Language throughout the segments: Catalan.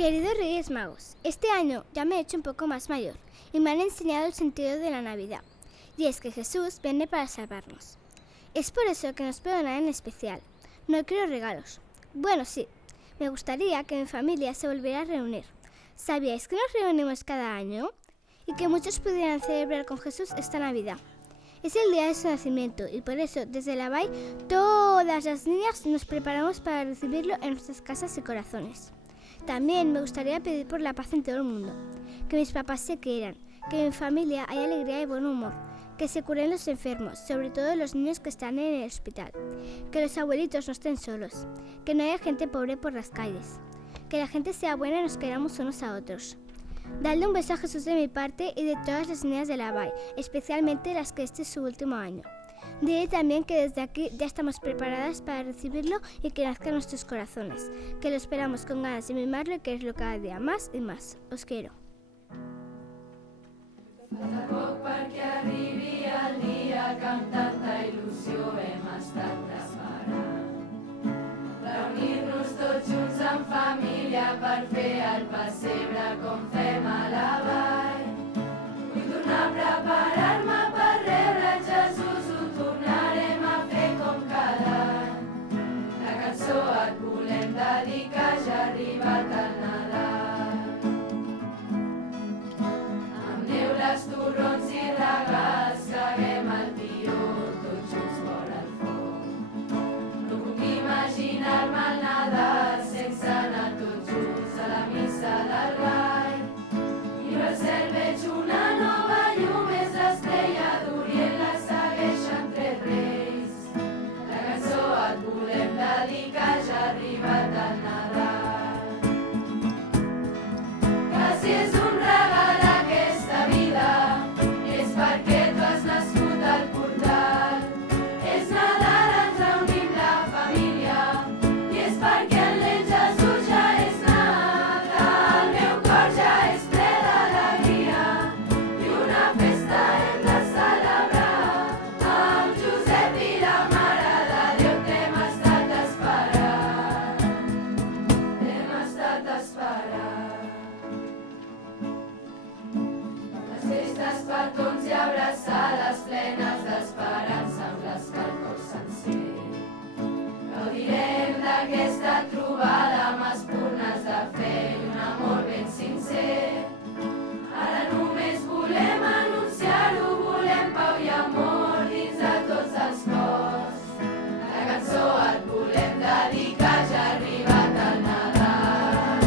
Queridos Reyes Magos, este año ya me he hecho un poco más mayor y me han enseñado el sentido de la Navidad, y es que Jesús viene para salvarnos. Es por eso que no os pido nada en especial, no quiero regalos. Bueno, sí, me gustaría que mi familia se volviera a reunir. ¿Sabíais que nos reunimos cada año? Y que muchos pudieran celebrar con Jesús esta Navidad. Es el día de su nacimiento y por eso desde la Vall todas las niñas nos preparamos para recibirlo en nuestras casas y corazones. También me gustaría pedir por la paz en todo el mundo, que mis papás se quieran, que en mi familia haya alegría y buen humor, que se curen los enfermos, sobre todo los niños que están en el hospital, que los abuelitos no estén solos, que no haya gente pobre por las calles, que la gente sea buena y nos queramos unos a otros. Dadle un beso a Jesús de mi parte y de todas las niñas de la Vall, especialmente las que este es su último año. Diré también que desde aquí ya estamos preparadas para recibirlo y que nazca en nuestros corazones, que lo esperamos con ganas de mimarlo y quererlo cada día más y más. Os quiero. Falta poc perquè arribi el dia que amb tanta il·lusió hem estat esperant. Reunir-nos tots junts en família per fer el pessebre com fem a la Vall. Vull tornar a preparar-me per rebre Jesús, ho tornarem a fer com cada any. La cançó et volem dedicar, ja ha arribat el Nadal. Amb neu, les torrons i regals, caguem el tió, tots junts vora el foc. No puc imaginar-me el Nadal sense anar tots junts a la missa del gall. I al cel veig una nova llum, és l'estrella d'Orient, la segueixen tres reis. La cançó et volem dedicar, ja ha arribat el Nadal. Que si és un regal aquesta vida, és perquè tu has nascut al portal. És Nadal, ens reunim la família, i és perquè el nen Jesús ja és nat. El meu cor ja és ple d'alegria, i una festa hem de celebrar. Amb Josep i la Mare de Déu t'hem estat esperant. T'hem estat esperant. Les festes, petons i abraçades plenes d'esperança amb l'escalf cor sencer. Gaudirem d'aquesta trobada amb espurnes de fe i un amor ben sincer. Ara només volem anunciar-ho, volem pau i amor dins de tots els cors. La cançó et volem dedicar, ja ha arribat el Nadal.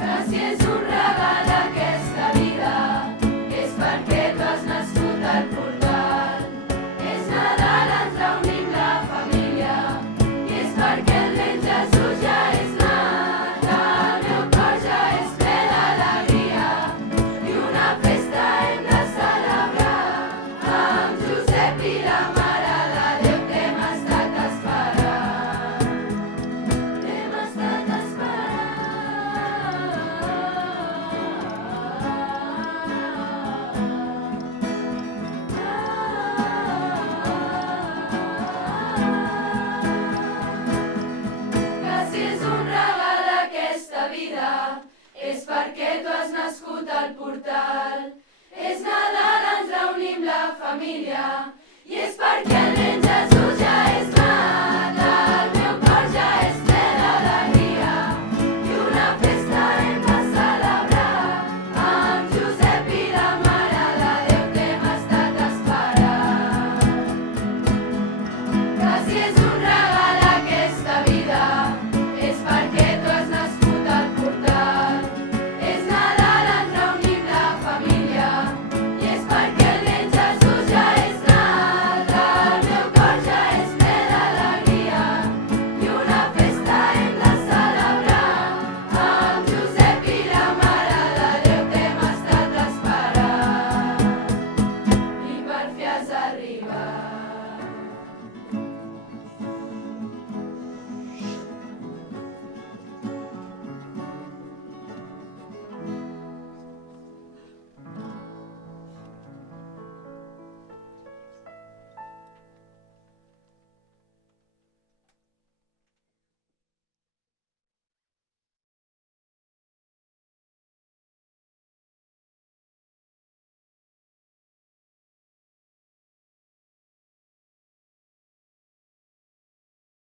Que si és un regal aquesta vida, és perquè tu has nascut al portal. És Nadal, ens reunim la família, i és perquè el nen Jesús ja és nat. El meu cor ja és ple d'alegria, i una festa hem de celebrar. Amb Josep i la Mare de Déu t'hem estat esperant. T'hem estat esperant. Que si és un regal aquesta vida, és perquè tu has nascut al portal. És Nadal, ens reunim la família, i és perquè el